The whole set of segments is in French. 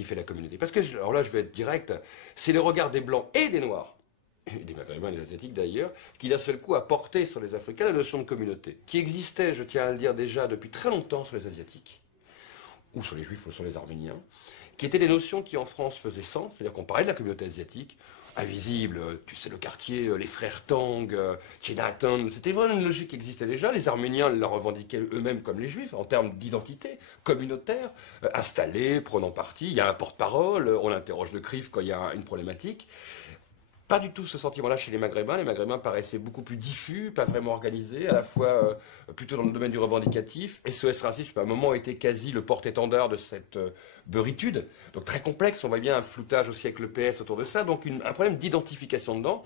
qui fait la communauté. Parce que, alors là, je vais être direct, c'est le regard des Blancs et des Noirs, et des Maghrébins et des Asiatiques d'ailleurs, qui d'un seul coup a porté sur les Africains la notion de communauté, qui existait, je tiens à le dire déjà, depuis très longtemps sur les Asiatiques, ou sur les Juifs ou sur les Arméniens, qui étaient des notions qui en France faisaient sens, c'est-à-dire qu'on parlait de la communauté asiatique, invisible, tu sais, le quartier, les frères Tang, Chinatown, c'était vraiment une logique qui existait déjà. Les Arméniens la revendiquaient eux-mêmes comme les Juifs, en termes d'identité communautaire, installés, prenant parti, il y a un porte-parole, on interroge le CRIF quand il y a une problématique. Pas du tout ce sentiment-là chez les Maghrébins. Les Maghrébins paraissaient beaucoup plus diffus, pas vraiment organisés, à la fois plutôt dans le domaine du revendicatif. SOS Racisme, à un moment, a été quasi le porte-étendard de cette beurritude. Donc très complexe, on voit bien un floutage aussi avec le PS autour de ça. Donc un problème d'identification dedans.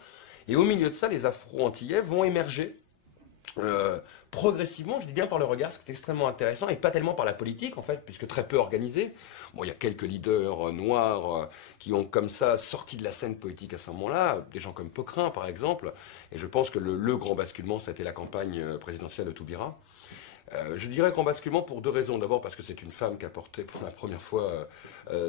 Et au milieu de ça, les Afro-Antillais vont émerger progressivement, je dis bien par le regard, ce qui est extrêmement intéressant, et pas tellement par la politique en fait, puisque très peu organisée. Bon, il y a quelques leaders noirs qui ont comme ça sorti de la scène politique à ce moment-là, des gens comme Pocrin par exemple, et je pense que le grand basculement, ça a été la campagne présidentielle de Toubira. Je dirais grand basculement pour deux raisons. D'abord parce que c'est une femme qui a porté pour la première fois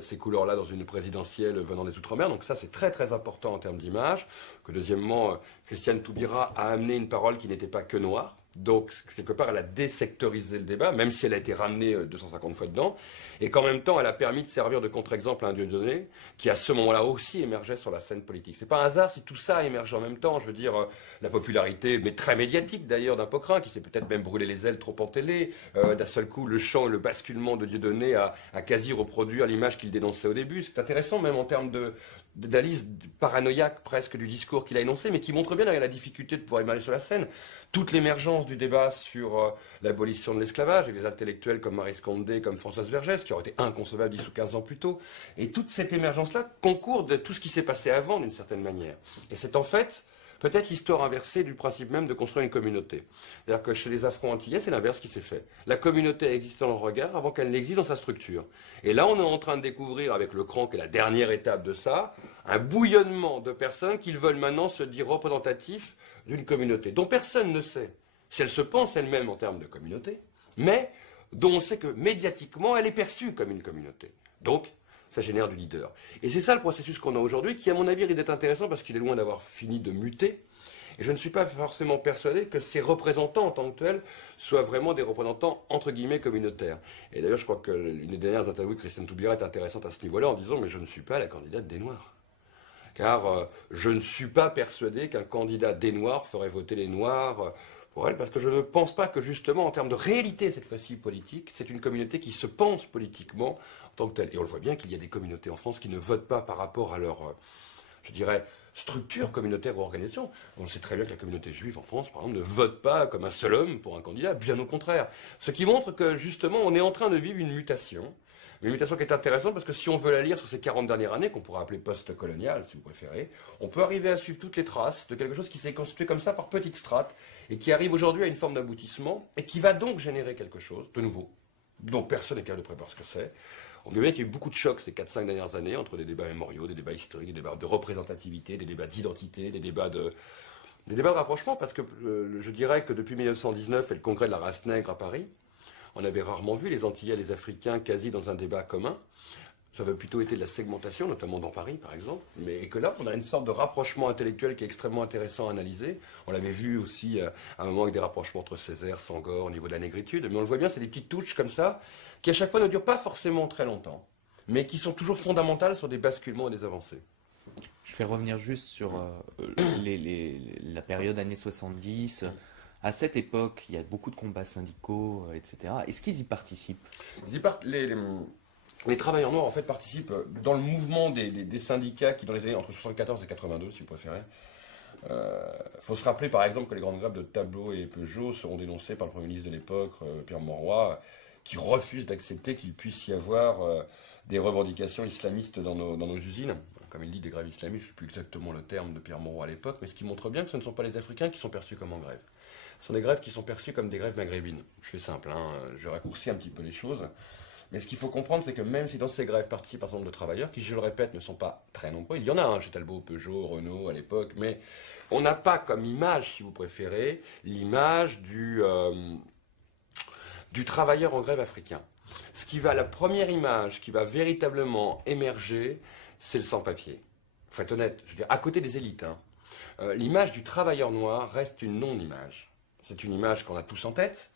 ces couleurs-là dans une présidentielle venant des Outre-mer. Donc ça, c'est très très important en termes d'image. Que deuxièmement, Christiane Toubira a amené une parole qui n'était pas que noire. Donc, quelque part, elle a désectorisé le débat, même si elle a été ramenée 250 fois dedans, et qu'en même temps, elle a permis de servir de contre-exemple à un Dieudonné, qui à ce moment-là aussi émergeait sur la scène politique. C'est pas un hasard si tout ça émerge en même temps. Je veux dire, la popularité, mais très médiatique d'ailleurs, d'un Pocrin, qui s'est peut-être même brûlé les ailes trop en télé, d'un seul coup, le chant et le basculement de Dieudonné à quasi reproduire l'image qu'il dénonçait au début. C'est intéressant, même en termes d'analyse paranoïaque presque du discours qu'il a énoncé, mais qui montre bien la difficulté de pouvoir émerger sur la scène. Toute l'émergence du débat sur l'abolition de l'esclavage, avec des intellectuels comme Maryse Condé, comme Françoise Vergès, qui aurait été inconcevable 10 ou 15 ans plus tôt. Et toute cette émergence-là concourt de tout ce qui s'est passé avant, d'une certaine manière. Et c'est en fait peut-être l'histoire inversée du principe même de construire une communauté. C'est-à-dire que chez les Afro-Antillais, c'est l'inverse qui s'est fait. La communauté a existé dans le regard avant qu'elle n'existe dans sa structure. Et là, on est en train de découvrir, avec le cran, qui est la dernière étape de ça, un bouillonnement de personnes qui veulent maintenant se dire représentatifs d'une communauté, dont personne ne sait si elle se pense elle-même en termes de communauté, mais dont on sait que médiatiquement, elle est perçue comme une communauté. Donc, ça génère du leader. Et c'est ça le processus qu'on a aujourd'hui, qui à mon avis risque d'être intéressant parce qu'il est loin d'avoir fini de muter. Et je ne suis pas forcément persuadé que ces représentants en tant que tels soient vraiment des représentants entre guillemets communautaires. Et d'ailleurs, je crois que l'une des dernières interviews de Christiane Toubira est intéressante à ce niveau-là en disant « mais je ne suis pas la candidate des Noirs ». Car je ne suis pas persuadé qu'un candidat des Noirs ferait voter les Noirs pour elle, parce que je ne pense pas que justement, en termes de réalité, cette fois-ci politique, c'est une communauté qui se pense politiquement en tant que telle. Et on le voit bien qu'il y a des communautés en France qui ne votent pas par rapport à leur, je dirais, structure communautaire ou organisation. On sait très bien que la communauté juive en France, par exemple, ne vote pas comme un seul homme pour un candidat, bien au contraire. Ce qui montre que justement, on est en train de vivre une mutation. Une mutation qui est intéressante parce que si on veut la lire sur ces 40 dernières années, qu'on pourrait appeler post-coloniale, si vous préférez, on peut arriver à suivre toutes les traces de quelque chose qui s'est constitué comme ça par petites strates et qui arrive aujourd'hui à une forme d'aboutissement et qui va donc générer quelque chose de nouveau, dont personne n'est capable de prévoir ce que c'est. On voit bien qu'il y a eu beaucoup de chocs ces 4-5 dernières années entre des débats mémoriaux, des débats historiques, des débats de représentativité, des débats d'identité, des débats de rapprochement, parce que je dirais que depuis 1919 et le congrès de la race nègre à Paris, on avait rarement vu les Antillais et les Africains quasi dans un débat commun. Ça avait plutôt été de la segmentation, notamment dans Paris, par exemple. Et que là, on a une sorte de rapprochement intellectuel qui est extrêmement intéressant à analyser. On l'avait vu aussi à un moment avec des rapprochements entre Césaire, Senghor, au niveau de la négritude. Mais on le voit bien, c'est des petites touches comme ça, qui à chaque fois ne durent pas forcément très longtemps, mais qui sont toujours fondamentales sur des basculements et des avancées. Je vais revenir juste sur la période années 70. À cette époque, il y a beaucoup de combats syndicaux, etc. Est-ce qu'ils y participent? Les travailleurs noirs, en fait, participent dans le mouvement des syndicats qui, dans les années entre 74 et 82, si vous préférez. Faut se rappeler, par exemple, que les grandes grèves de Tableau et Peugeot seront dénoncées par le Premier ministre de l'époque, Pierre Mauroy, qui refuse d'accepter qu'il puisse y avoir des revendications islamistes dans nos usines. Comme il dit, des grèves islamistes, je ne sais plus exactement le terme de Pierre Mauroy à l'époque, mais ce qui montre bien que ce ne sont pas les Africains qui sont perçus comme en grève. Ce sont des grèves qui sont perçues comme des grèves maghrébines. Je fais simple, je raccourcis un petit peu les choses. Mais ce qu'il faut comprendre, c'est que même si dans ces grèves participent un certain nombre de travailleurs, qui, je le répète, ne sont pas très nombreux, il y en a chez Talbot, Peugeot, Renault à l'époque, mais on n'a pas comme image, si vous préférez, l'image du travailleur en grève africain. La première image qui va véritablement émerger, c'est le sans-papier. Il faut être honnête, je veux dire, à côté des élites, hein. L'image du travailleur noir reste une non-image. C'est une image qu'on a tous en tête.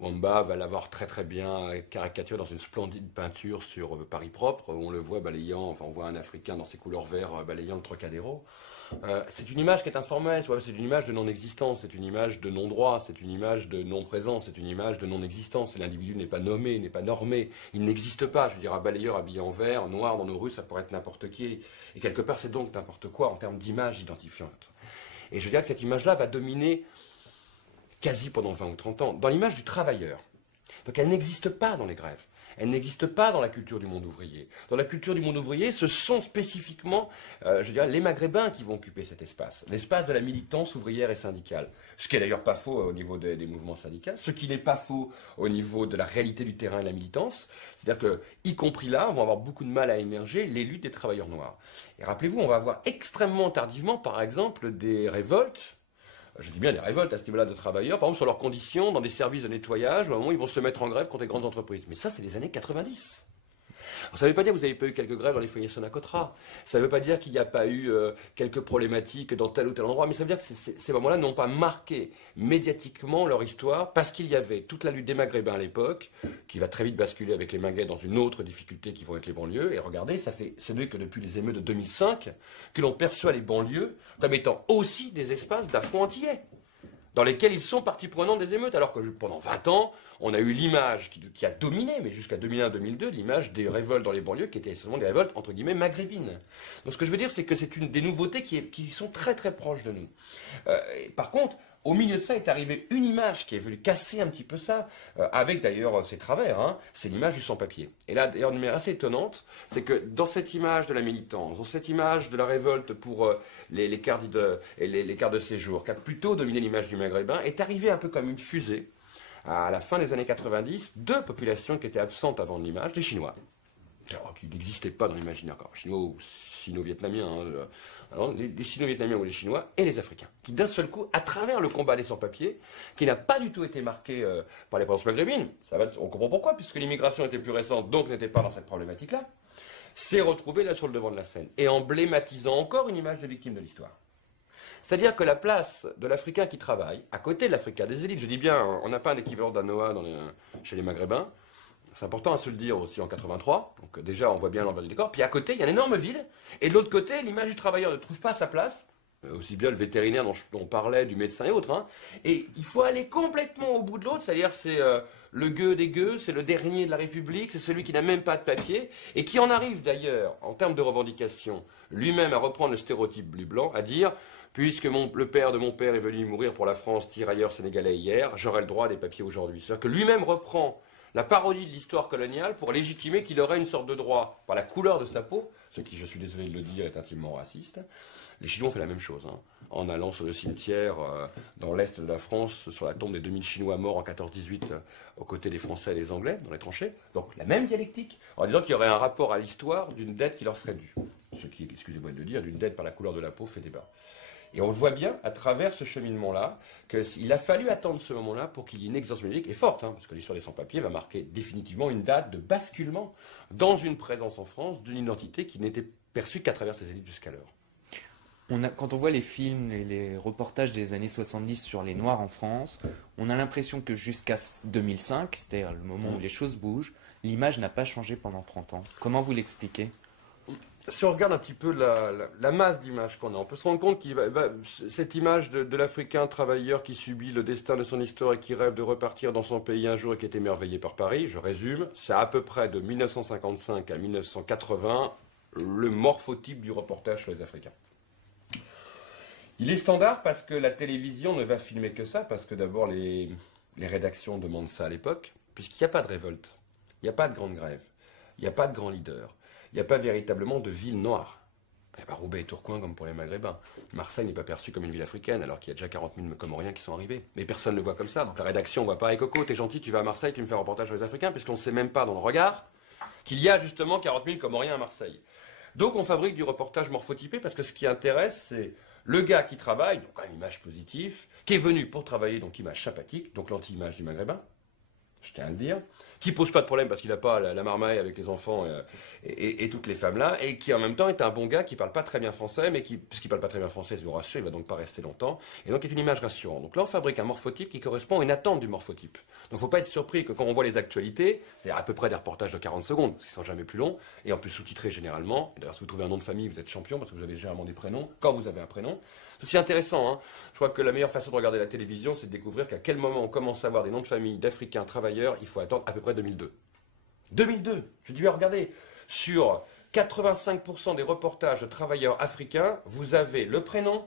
Wamba va l'avoir très très bien caricaturé dans une splendide peinture sur Paris propre, où on le voit balayant, enfin on voit un Africain dans ses couleurs vertes balayant le Trocadéro. C'est une image qui est informelle, c'est une image de non-existence, c'est une image de non-droit, c'est une image de non-présence, c'est une image de non-existence. L'individu n'est pas nommé, n'est pas normé, il n'existe pas. Je veux dire, un balayeur habillé en vert, noir dans nos rues, ça pourrait être n'importe qui. Et quelque part, c'est donc n'importe quoi en termes d'image identifiante. Et je dirais que cette image-là va dominer quasi pendant 20 ou 30 ans, dans l'image du travailleur. Donc elle n'existe pas dans les grèves. Elle n'existe pas dans la culture du monde ouvrier. Dans la culture du monde ouvrier, ce sont spécifiquement, je dirais, les Maghrébins qui vont occuper cet espace. L'espace de la militance ouvrière et syndicale. Ce qui est d'ailleurs pas faux au niveau des mouvements syndicaux. Ce qui n'est pas faux au niveau de la réalité du terrain et de la militance. C'est-à-dire que, y compris là, vont avoir beaucoup de mal à émerger les luttes des travailleurs noirs. Et rappelez-vous, on va avoir extrêmement tardivement, par exemple, des révoltes. Je dis bien des révoltes à ce niveau-là de travailleurs, par exemple sur leurs conditions dans des services de nettoyage, où à un moment ils vont se mettre en grève contre les grandes entreprises. Mais ça, c'est les années 90. Alors, ça ne veut pas dire que vous n'avez pas eu quelques grèves dans les foyers Sonacotra. Ça ne veut pas dire qu'il n'y a pas eu quelques problématiques dans tel ou tel endroit. Mais ça veut dire que ces moments-là n'ont pas marqué médiatiquement leur histoire parce qu'il y avait toute la lutte des Maghrébins à l'époque, qui va très vite basculer avec les Minguets dans une autre difficulté qui vont être les banlieues. Et regardez, c'est que depuis les émeutes de 2005 que l'on perçoit les banlieues comme étant aussi des espaces d'Afro-Antillais, dans lesquels ils sont partie prenante des émeutes, alors que pendant 20 ans, on a eu l'image qui a dominé, mais jusqu'à 2001-2002, l'image des révoltes dans les banlieues, qui étaient essentiellement des révoltes, entre guillemets, maghrébines. Donc ce que je veux dire, c'est que c'est une des nouveautés qui sont très très proches de nous. Par contre, au milieu de ça est arrivée une image qui est venue casser un petit peu ça, avec d'ailleurs ses travers, hein, c'est l'image du sans-papier. Et là, d'ailleurs, une manière assez étonnante, c'est que dans cette image de la militance, dans cette image de la révolte pour les cartes de séjour, qui a plutôt dominé l'image du maghrébin, est arrivée un peu comme une fusée, à la fin des années 90, deux populations qui étaient absentes avant de l'image, les Chinois, alors, qui n'existaient pas dans l'imaginaire, chinois ou sino-vietnamiens, hein, alors, les Sino-Vietnamiens ou les Chinois et les Africains, qui d'un seul coup, à travers le combat des sans-papiers, qui n'a pas du tout été marqué par les présences maghrébines, on comprend pourquoi, puisque l'immigration était plus récente, donc n'était pas dans cette problématique-là, s'est retrouvé là sur le devant de la scène, et emblématisant encore une image de victime de l'histoire. C'est-à-dire que la place de l'Africain qui travaille, à côté de l'Africain, des élites, je dis bien, on n'a pas un équivalent d'Anoa chez les Maghrébins, c'est important à se le dire aussi en 83, donc déjà on voit bien l'envers du décor, puis à côté il y a un énorme vide, et de l'autre côté l'image du travailleur ne trouve pas sa place, aussi bien le vétérinaire dont on parlait, du médecin et autres, hein, et il faut aller complètement au bout de l'autre, c'est-à-dire c'est le gueux des gueux, c'est le dernier de la République, c'est celui qui n'a même pas de papier, et qui en arrive d'ailleurs, en termes de revendication, lui-même à reprendre le stéréotype bleu-blanc, à dire... Puisque le père de mon père est venu mourir pour la France, tirailleur sénégalais hier, j'aurai le droit des papiers aujourd'hui. C'est-à-dire que lui-même reprend la parodie de l'histoire coloniale pour légitimer qu'il aurait une sorte de droit par la couleur de sa peau, ce qui, je suis désolé de le dire, est intimement raciste. Les Chinois ont fait la même chose, hein, en allant sur le cimetière dans l'est de la France, sur la tombe des 2000 Chinois morts en 14-18, aux côtés des Français et des Anglais, dans les tranchées. Donc la même dialectique, en disant qu'il y aurait un rapport à l'histoire d'une dette qui leur serait due. Ce qui, excusez-moi de le dire, d'une dette par la couleur de la peau fait débat. Et on le voit bien à travers ce cheminement-là, qu'il a fallu attendre ce moment-là pour qu'il y ait une exigence médiatique, et forte, hein, parce que l'histoire des sans-papiers va marquer définitivement une date de basculement dans une présence en France d'une identité qui n'était perçue qu'à travers ces élites jusqu'alors. Quand on voit les films et les reportages des années 70 sur les Noirs en France, on a l'impression que jusqu'à 2005, c'est-à-dire le moment où les choses bougent, l'image n'a pas changé pendant 30 ans. Comment vous l'expliquez ? Si on regarde un petit peu la masse d'images qu'on a, on peut se rendre compte que cette image de l'Africain travailleur qui subit le destin de son histoire et qui rêve de repartir dans son pays un jour et qui est émerveillé par Paris, je résume, c'est à peu près de 1955 à 1980 le morphotype du reportage sur les Africains. Il est standard parce que la télévision ne va filmer que ça, parce que d'abord les rédactions demandent ça à l'époque, puisqu'il n'y a pas de révolte, il n'y a pas de grande grève, il n'y a pas de grand leader. Il n'y a pas véritablement de ville noire. Il n'y a pas Roubaix et Tourcoing comme pour les Maghrébins. Marseille n'est pas perçue comme une ville africaine, alors qu'il y a déjà 40 000 Comoriens qui sont arrivés. Mais personne ne le voit comme ça. Donc la rédaction ne voit pas, hey Coco, t'es gentil, tu vas à Marseille, tu me fais un reportage sur les Africains, puisqu'on ne sait même pas dans le regard qu'il y a justement 40 000 Comoriens à Marseille. Donc on fabrique du reportage morphotypé, parce que ce qui intéresse, c'est le gars qui travaille, donc une image positive, qui est venu pour travailler, donc image sympathique, donc l'anti-image du Maghrébin, je tiens à le dire, qui pose pas de problème parce qu'il n'a pas la marmaille avec les enfants et toutes les femmes là, et qui en même temps est un bon gars qui parle pas très bien français, mais puisqu'il parle pas très bien français, je vous rassure, il va donc pas rester longtemps, et donc est une image rassurante. Donc là on fabrique un morphotype qui correspond à une attente du morphotype. Donc faut pas être surpris que quand on voit les actualités, c'est à peu près des reportages de 40 secondes, parce qu'ils sont jamais plus longs, et en plus sous-titrés généralement. D'ailleurs si vous trouvez un nom de famille, vous êtes champion, parce que vous avez généralement des prénoms, quand vous avez un prénom. C'est aussi intéressant, hein. Je crois que la meilleure façon de regarder la télévision, c'est de découvrir qu'à quel moment on commence à avoir des noms de famille d'Africains travailleurs, il faut attendre à peu près 2002. 2002, je dis bien, regardez, sur 85% des reportages de travailleurs africains, vous avez le prénom.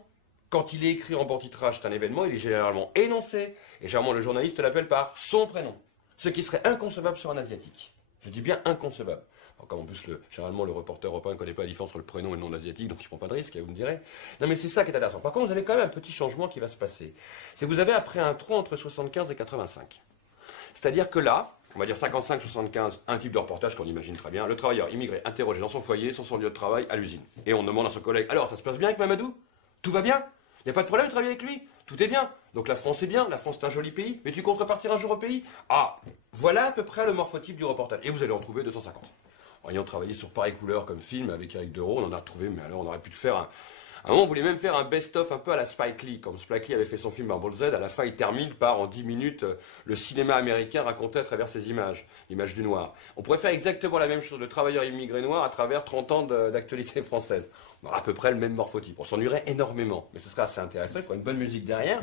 Quand il est écrit en bon titrage, c'est un événement, il est généralement énoncé, et généralement le journaliste l'appelle par son prénom. Ce qui serait inconcevable sur un asiatique. Je dis bien inconcevable. Alors, comme en plus, généralement, le reporter européen ne connaît pas la différence entre le prénom et le nom de l'asiatique, donc il ne prend pas de risque, vous me direz. Non, mais c'est ça qui est intéressant. Par contre, vous avez quand même un petit changement qui va se passer. C'est que vous avez après un trou entre 75 et 85. C'est-à-dire que là, on va dire 55-75, un type de reportage qu'on imagine très bien. Le travailleur immigré interrogé dans son foyer, sur son lieu de travail, à l'usine. Et on demande à son collègue, alors ça se passe bien avec Mamadou? Tout va bien? Il n'y a pas de problème de travailler avec lui? Tout est bien. Donc la France est bien, la France est un joli pays, mais tu comptes repartir un jour au pays? Ah, voilà à peu près le morphotype du reportage. Et vous allez en trouver 250. En ayant travaillé sur Pareille Couleur comme film avec Eric Dereau, on en a retrouvé, mais alors on aurait pu le faire. À un moment, on voulait même faire un best-of un peu à la Spike Lee. Comme Spike Lee avait fait son film Ball Z, à la fin, il termine par, en 10 minutes, le cinéma américain raconté à travers ses images, l'image du noir. On pourrait faire exactement la même chose, le travailleur immigré noir, à travers 30 ans d'actualité française. On aurait à peu près le même morphotype. On s'ennuierait énormément, mais ce serait assez intéressant, il faudrait une bonne musique derrière.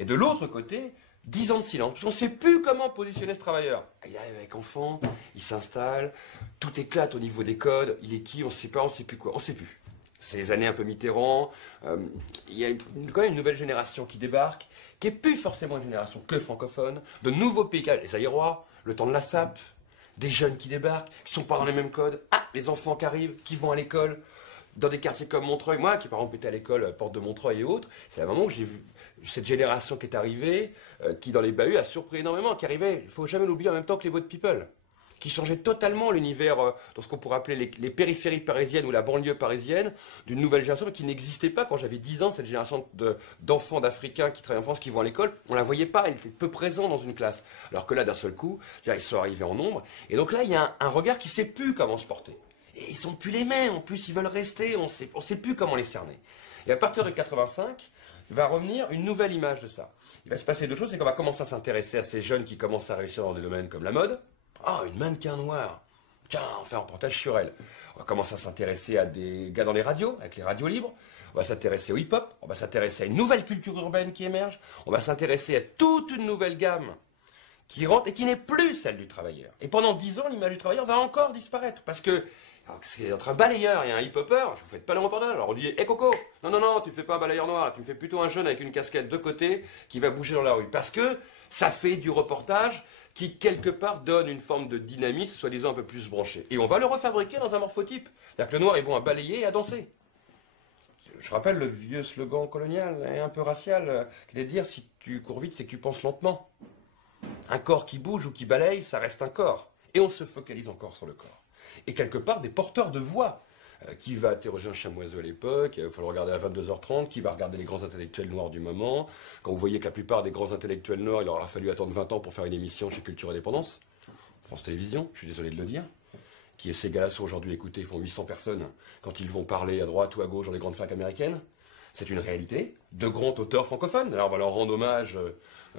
Et de l'autre côté, 10 ans de silence, parce qu'on ne sait plus comment positionner ce travailleur. Il arrive avec enfant, il s'installe, tout éclate au niveau des codes, il est qui, on ne sait pas, on ne sait plus quoi, on ne sait plus. C'est les années un peu Mitterrand, il y a quand même une nouvelle génération qui débarque, qui n'est plus forcément une génération que francophone, de nouveaux pays, les Aïrois, le temps de la SAP, des jeunes qui débarquent, qui ne sont pas dans les mêmes codes, les enfants qui arrivent, qui vont à l'école, dans des quartiers comme Montreuil, moi qui par exemple étais à l'école Porte de Montreuil et autres, c'est à un moment où j'ai vu cette génération qui est arrivée, qui dans les bahuts a surpris énormément, qui arrivait, il ne faut jamais l'oublier, en même temps que les boat people, qui changeait totalement l'univers dans ce qu'on pourrait appeler les périphéries parisiennes ou la banlieue parisienne, d'une nouvelle génération qui n'existait pas quand j'avais 10 ans, cette génération d'enfants d'Africains qui travaillent en France, qui vont à l'école, on ne la voyait pas, elle était peu présente dans une classe. Alors que là, d'un seul coup, ils sont arrivés en nombre, et donc là, il y a un regard qui ne sait plus comment se porter. Et ils ne sont plus les mêmes, en plus ils veulent rester, on ne sait plus comment les cerner. Et à partir de 85, il va revenir une nouvelle image de ça. Il va se passer deux choses, c'est qu'on va commencer à s'intéresser à ces jeunes qui commencent à réussir dans des domaines comme la mode. Ah, une mannequin noire. Tiens, on fait un reportage sur elle. On va commencer à s'intéresser à des gars dans les radios, avec les radios libres. On va s'intéresser au hip-hop. On va s'intéresser à une nouvelle culture urbaine qui émerge. On va s'intéresser à toute une nouvelle gamme qui rentre et qui n'est plus celle du travailleur. Et pendant 10 ans, l'image du travailleur va encore disparaître. Parce que c'est entre un balayeur et un hip-hopper, je vous fais pas le reportage. Alors on dit, hé Coco, non, tu ne fais pas un balayeur noir, tu me fais plutôt un jeune avec une casquette de côté qui va bouger dans la rue. Parce que ça fait du reportage qui, quelque part, donne une forme de dynamisme, soi-disant un peu plus branché. Et on va le refabriquer dans un morphotype. C'est-à-dire que le noir est bon à balayer et à danser. Je rappelle le vieux slogan colonial et un peu racial, qui est de dire, si tu cours vite, c'est que tu penses lentement. Un corps qui bouge ou qui balaye, ça reste un corps. Et on se focalise encore sur le corps. Et quelque part, des porteurs de voix. Qui va interroger un chamoiseux à l'époque, il faut le regarder à 22h30, qui va regarder les grands intellectuels noirs du moment. Quand vous voyez que la plupart des grands intellectuels noirs, il leur a fallu attendre 20 ans pour faire une émission chez Culture et Dépendance, France Télévisions, je suis désolé de le dire, qui ces gars-là sont aujourd'hui écoutés, ils font 800 personnes quand ils vont parler à droite ou à gauche dans les grandes facs américaines. C'est une réalité. De grands auteurs francophones. Alors on va leur rendre hommage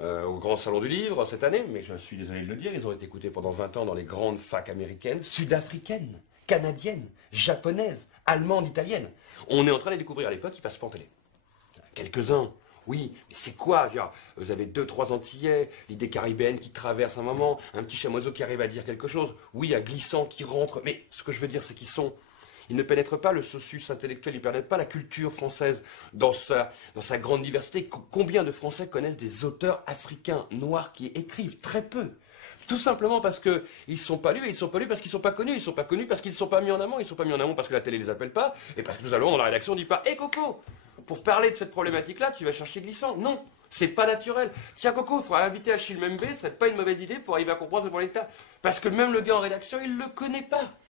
au Grand Salon du Livre cette année, mais je suis désolé de le dire, ils ont été écoutés pendant 20 ans dans les grandes facs américaines, sud-africaines, canadiennes, japonaises, allemandes, italiennes. On est en train de les découvrir à l'époque, ils passent pas en télé. Quelques-uns, oui, mais c'est quoi? Vous avez 2-3 Antillais, l'idée caribéenne qui traverse un moment, un petit chamoiseau qui arrive à dire quelque chose, oui, un glissant qui rentre, mais ce que je veux dire, c'est ils ne pénètrent pas le socius intellectuel, ils ne pénètrent pas la culture française dans sa grande diversité. Combien de Français connaissent des auteurs africains noirs qui écrivent? Très peu. Tout simplement parce qu'ils ne sont pas lus, et ils ne sont pas lus parce qu'ils ne sont pas connus. Ils ne sont pas connus parce qu'ils ne sont pas mis en amont. Ils ne sont pas mis en amont parce que la télé ne les appelle pas, et parce que nous allons dans la rédaction, on ne dit pas, hé Coco, pour parler de cette problématique-là, tu vas chercher glissant. Non, c'est pas naturel. Tiens Coco, il faudra inviter Achille Mbembe, ce serait pas une mauvaise idée pour arriver à comprendre ce problématique-là. Parce que même le gars en rédaction, il ne le connaît pas.